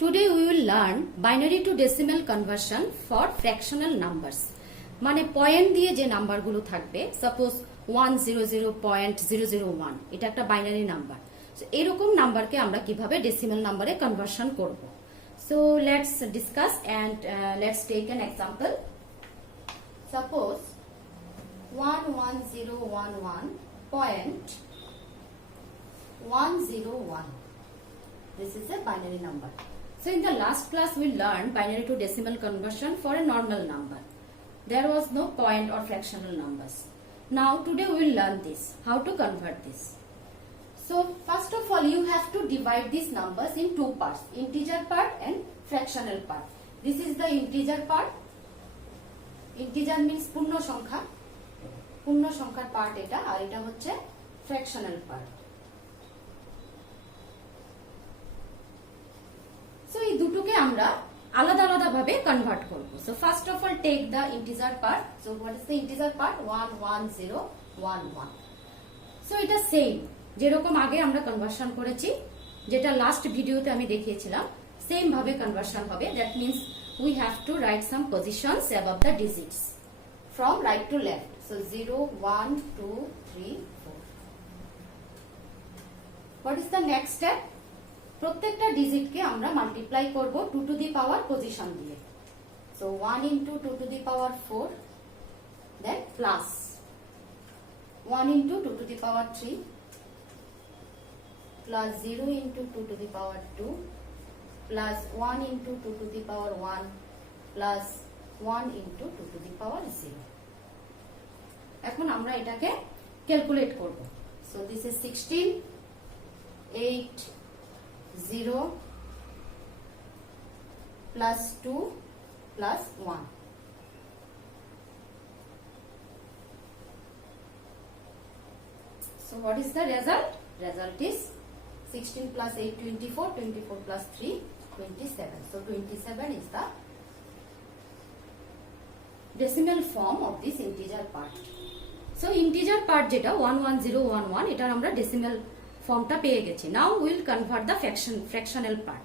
Today we will learn binary to decimal conversion for fractional numbers. মানে point দিয়ে যে নাম্বারগুলো থাকবে, সাপোজ 100.001, এটা একটা বাইনারি নাম্বার। সো এরকম নাম্বারকে আমরা কিভাবে ডেসিমাল নাম্বারে কনভার্সন করব। So let's discuss and let's take an example. Suppose 11011.101. This is a binary number. So in the last class we learned binary to decimal conversion for a normal number. There was no point or fractional numbers. Now today we will learn this, how to convert this. So first of all you have to divide these numbers in two parts, integer part and fractional part. This is the integer part. Integer means পূর্ণ সংখ্যা, পূর্ণ সংখ্যার part এটা, আর এটা হচ্ছে fractional part. So এই দুটোকে আমরা আলাদা আলাদা ভাবে কনভার্ট করব। So first of all take the integer part. So what is the integer part? 11011. So এটা সেম যেরকম আগে আমরা কনভার্সন করেছি, যেটা লাস্ট ভিডিওতে আমি দেখিয়েছিলাম, সেম ভাবে কনভার্সন হবে। That means we have to write some positions above the digits from right to left. So 0 1 2 3 4. What is the next step? প্রত্যেকটা ডিজিটকে আমরা মাল্টিপ্লাই করব 2 টু দি পাওয়ার পজিশন দিয়ে। So 1 into 2 to the power 4, then plus 1 into 2 to the power 3, plus 0 into 2 to the power 2, plus 1 into 2 to the power 1, plus 1 into 2 to the power 0. এখন আমরা এটাকে calculate করব। So this is 16 8 0 plus 2 plus 1. So what is the result? Result is 16 plus 8 24, 24 plus 3 27. So 27 is the decimal form of this integer part. So integer part যেটা 11011, এটার আমরা decimal ফর্মটা পেয়ে গেছি। Now we will convert the fractional part.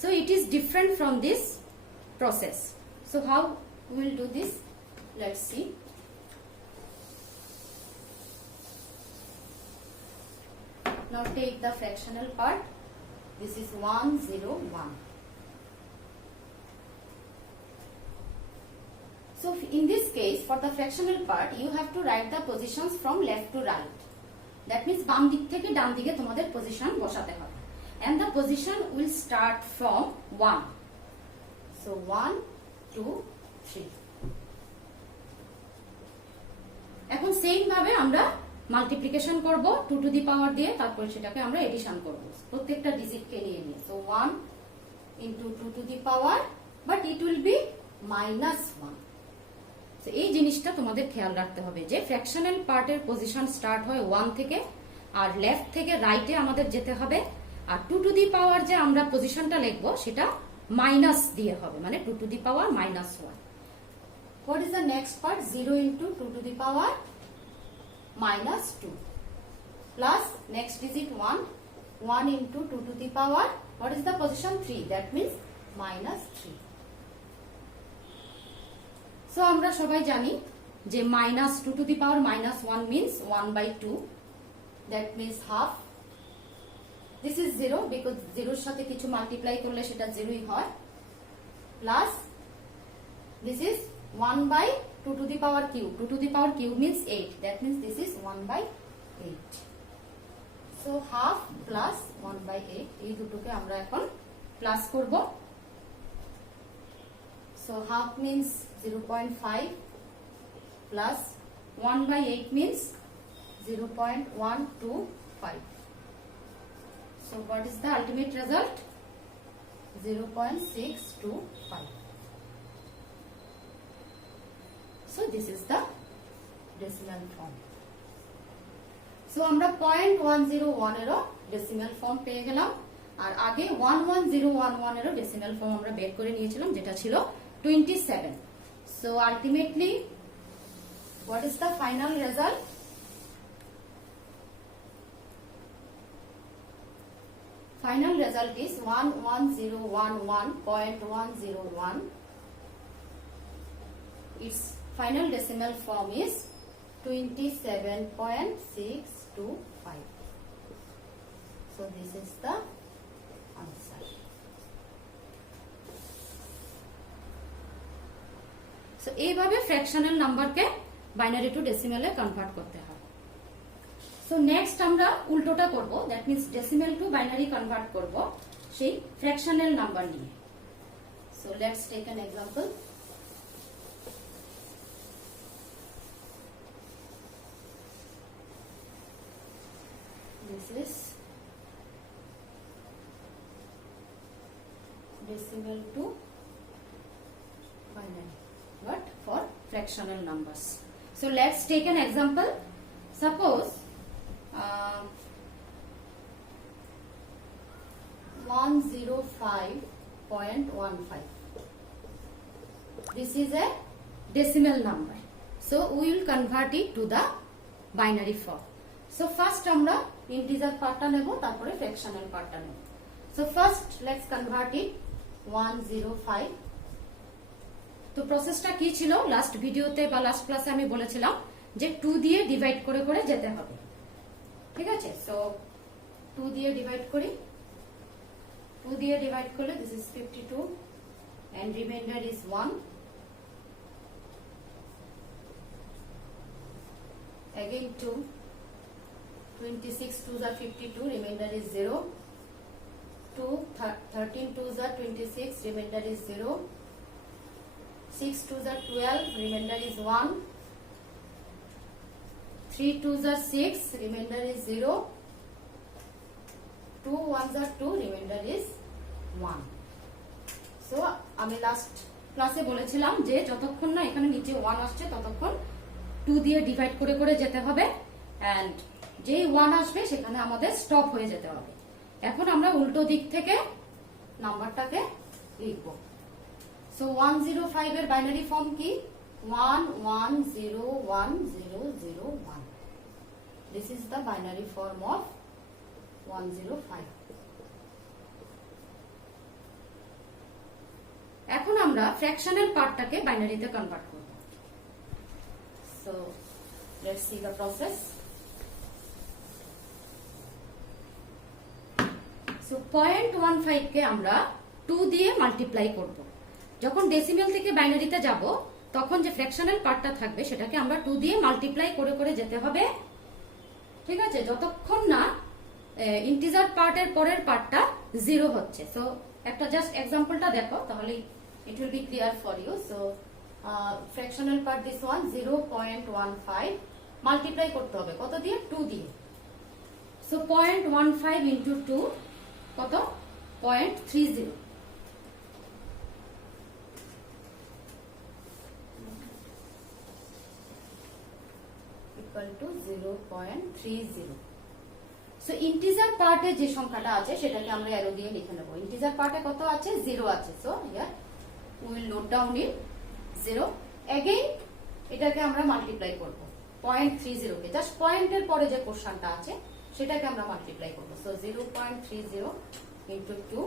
So it is different from this process. So how we will do this? Let's see. Now take the fractional part. This is 101. So in this case, for the fractional part, you have to write the positions from left to right. That means বাম দিক থেকে ডান দিকে তোমাদের position বসাতে হবে, and the position will start from 1. So 1 2 3. এখন same ভাবে আমরা মাল্টিপ্লিকেশন করব 2 টু দি পাওয়ার দিয়ে, তারপর সেটাকে আমরা এডিশন করব প্রত্যেকটা ডিজিটকে নিয়ে নিয়ে। So 1 into 2 to the power, but it will be -1. এই জিনিসটা তোমাদের খেয়াল রাখতে হবে যে ফ্র্যাকশনাল পার্টের পজিশন স্টার্ট হয় 1 থেকে, আর লেফট থেকে রাইটে আমাদের যেতে হবে, আর 2 টু দি পাওয়ার যে আমরা পজিশনটা লিখব সেটা মাইনাস দিয়ে হবে, মানে 2 to the power -1. What is the next part? 0 into 2 to the power -2, plus next digit 1 1 into 2 to the power, what is the position? 3. That means -3. So আমরা সবাই জানি যে -2 to the power -1 means 1/2. That means half. This is 0 because 0 এর সাথে কিছু multiply করলে সেটা 0ই হয়, plus this is 1/2 to the power cube. 2 to the power cube means 8. That means this is 1/8. So half plus 1/8, এই দুটোকে আমরা এখন প্লাস করব। So half means 0.5 plus 1/8 means 0.125. So what is the ultimate result? 0.625. So this is the decimal form. So আমরা 0.101 এরও decimal form পেয়ে গেলাম, আর আগে 11011 এরও decimal form আমরা বের করে নিয়েছিলাম, যেটা ছিল 27. So ultimately, what is the final result? final result is 11011.101. Its final decimal form is 27.625. So this is the answer. So এইভাবে ফ্র্যাকশনাল নাম্বারকে বাইনারি টু ডেসিমেলে কনভার্ট করতে হয়। সো নেক্সট আমরা উল্টোটা করব, that means decimal to binary convert করব সেই ফ্র্যাকশনাল নাম্বার নিয়ে। So let's take an example. This is decimal to binary, but for fractional numbers. So let's take an example. Suppose 105.15. This is a decimal number. So we will convert it to the binary form. So first আমরা integer পার্টটা নেব, তারপরে fractional পার্টটা নেব। So first let's convert it 105. তো প্রসেসটা কি ছিল, লাস্ট ভিডিওতে বা লাস্ট ক্লাসে আমি বলেছিলাম যে 2 দিয়ে ডিভাইড করে করে যেতে হবে, ঠিক আছে। সো 2 দিয়ে ডিভাইড করি, 2 দিয়ে ডিভাইড করলে this is 52 and remainder is 1. Again 2, 26 2s are 52, remainder is 0. 2, 13 2s are 26, remainder is 0. 6 2s are 12, remainder is 1. 3 2s are 6, remainder is 0. 2 1s are 2, remainder is 1. So আমি লাস্ট ক্লাসে বলেছিলাম যে যতক্ষণ না এখানে নিচে 1 আসছে ততক্ষণ 2 দিয়ে ডিভাইড করে করে যেতে হবে, এন্ড যেই 1 আসবে সেখানে আমাদের স্টপ হয়ে যেতে হবে। এখন আমরা উল্টো দিক থেকে নাম্বারটাকে লিখব। সো 105 এর বাইনারি ফর্ম কি? 110101. This is the binary form of 105. এখন আমরা ফ্র্যাকশনাল পার্টটাকে বাইনারিতে কনভার্ট করব। So let's see the process. So 0.15 কে আমরা 2 দিয়ে মাল্টিপ্লাই করব। যখন ডেসিমেল থেকে বাইনারিতে যাব তখন যে ফ্র্যাকশনাল পার্টটা থাকবে সেটাকে আমরা 2 দিয়ে মাল্টিপ্লাই করে করে যেতে হবে, ঠিক আছে, যতক্ষণ না ইন্টিজার পার্টের পরের পার্টটা 0 হচ্ছে। সো একটা জাস্ট এক্সাম্পলটা দেখো, তাহলে it will be clear for you. So fractional part this one 0.15 multiply করতে হবে কত দিয়ে? 2 দিয়ে। সো 0.15 ইন্টু 2 কত? 0.30 equal to 0.30. সো ইন্টিজার পার্টে যে সংখ্যাটা আছে সেটাকে আমরা অ্যারো দিয়ে লিখে নেব। ইন্টিজার পার্টে কত আছে? 0 আছে। So here we will note down it 0. again এটাকে আমরা মাল্টিপ্লাই করব 0.30 কে, জাস্ট পয়েন্টের পরে যে পোরশনটা আছে সেটাকে আমরা মাল্টিপ্লাই করব। সো 0.30 ইনটু 2,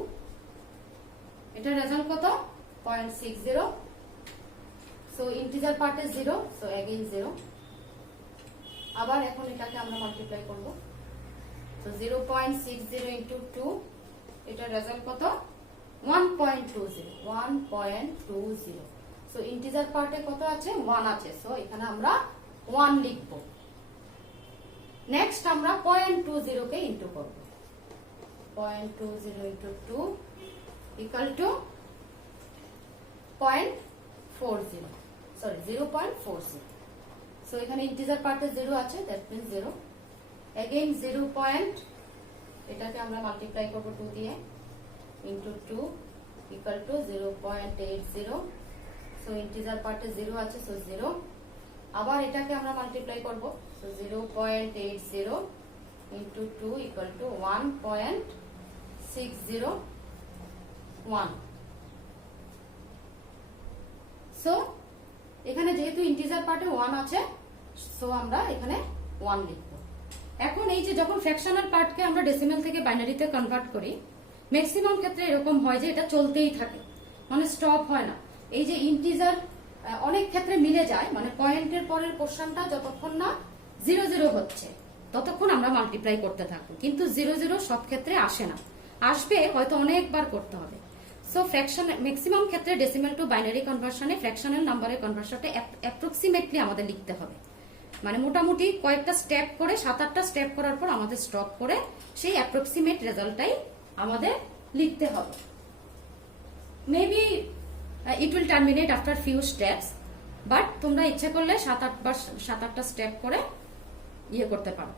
এটা রেজাল্ট কত? 0.60. সো ইন্টিজার পার্টে 0, সো अगेन 0। আবার এখন এটাকে আমরা মাল্টিপ্লাই করব। সো 0.60 ইনটু 2, এটা রেজাল্ট কত? 1.20. সো ইন্টিজার পার্টে কত আছে? 1 আছে। সো এখানে আমরা 1 লিখব। নেক্সট আমরা 0.20 কে ইনটু করব। 0.20 into 2 equal to 0.40, sorry 0.40। So এখানে ইন্টিজার পার্টে 0 আছে, দ্যাট মিন্স 0। अगेन 0. এটাকে আমরা মাল্টিপ্লাই করব 2 দিয়ে into 2 equal to 0.80। So integer পার্টে 0 আছে, সো 0। আবার এটাকে আমরা মাল্টিপ্লাই করব। So 0.80 into 2 equal to 1.601। So এখানে যেহেতু ইন্টিজার পার্টে 1 আছে, সো আমরা এখানে 1 লিখব। এখন এই যে যখন ফ্র্যাকশনাল পার্টকে আমরা ডেসিমেল থেকে বাইনারিতে কনভার্ট করি ম্যাক্সিমাম ক্ষেত্রে এরকম হয় যে এটা চলতেই থাকে, মানে স্টপ হয় না। এই যে ইন্টিজার অনেক ক্ষেত্রে মিলে যায়, মানে পয়েন্টের পরের পোর্শনটা যতক্ষণ না 0 0 হচ্ছে ততক্ষণ আমরা মাল্টিপ্লাই করতে থাকবো, কিন্তু 0 0 সব ক্ষেত্রে আসে না, আসবে হয়তো অনেকবার করতে হবে। সো ফ্র্যাকশন ম্যাক্সিমাম ক্ষেত্রে ডেসিমাল টু বাইনারি কনভার্সনে ফ্র্যাকশনাল নাম্বারের কনভার্সনটা অ্যাপ্রক্সিমেটলি আমাদের লিখতে হবে, মানে মোটামুটি কয়েকটা স্টেপ করে 7-8টা স্টেপ করার পর আমাদের স্টপ করে সেই অ্যাপ্রক্সিমেট রেজাল্টটাই আমাদের লিখতে হবে। Maybe it will terminate after few steps, but তোমরা ইচ্ছে করলে 7-8টা স্টেপ করে ইয়ে করতে পারো,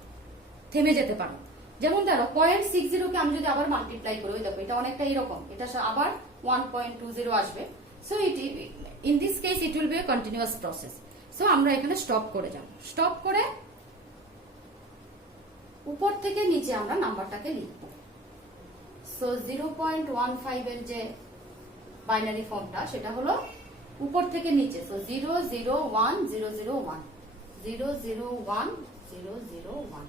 থেমে যেতে পারো। যেমন ধরো 0.60 কে আমি যদি আবার মাল্টিপ্লাই করি, ওই দেখো এটা অনেকটা এরকম, এটা আবার 1.20 আসবে। So in this case it will B A continuous process. So আমরা এখানে স্টপ করে যাব, স্টপ করে উপর থেকে নিচে আমরা নাম্বারটাকে লিখব। সো 0.15 এর যে বাইনারি ফর্মটা সেটা হলো উপর থেকে নিচে, so 0 0 1 0 0 1 0 0 1 0 0 1।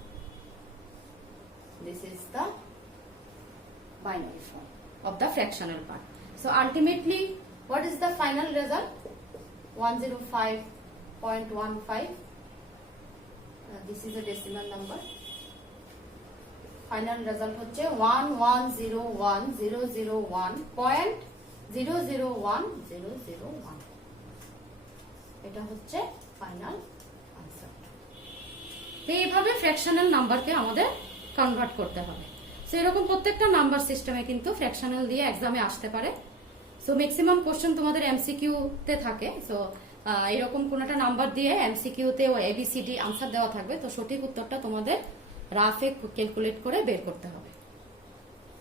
This is the binary form of the fractional part. So ultimately, what is the final result? 105.15. This is a decimal number. Final result হচ্ছে 1101001.001001। এটা হচ্ছে ফাইনাল আনসার। তো এইভাবে ফ্র্যাকশনাল নাম্বারকে আমাদের কনভার্ট করতে হবে। সো এরকম প্রত্যেকটা নাম্বার সিস্টেমে কিন্তু ফ্র্যাকশনাল দিয়ে এক্সামে আসতে পারে। সো ম্যাক্সিমাম কোশ্চেন তোমাদের এমসিকিউ তে থাকে। সো এরকম কোন একটা নাম্বার দিয়ে এমসিকিউ তে এবিসিডি আনসার দেওয়া থাকবে, তো সঠিক উত্তরটা তোমাদের রাফে ক্যালকুলেট করে বের করতে হবে।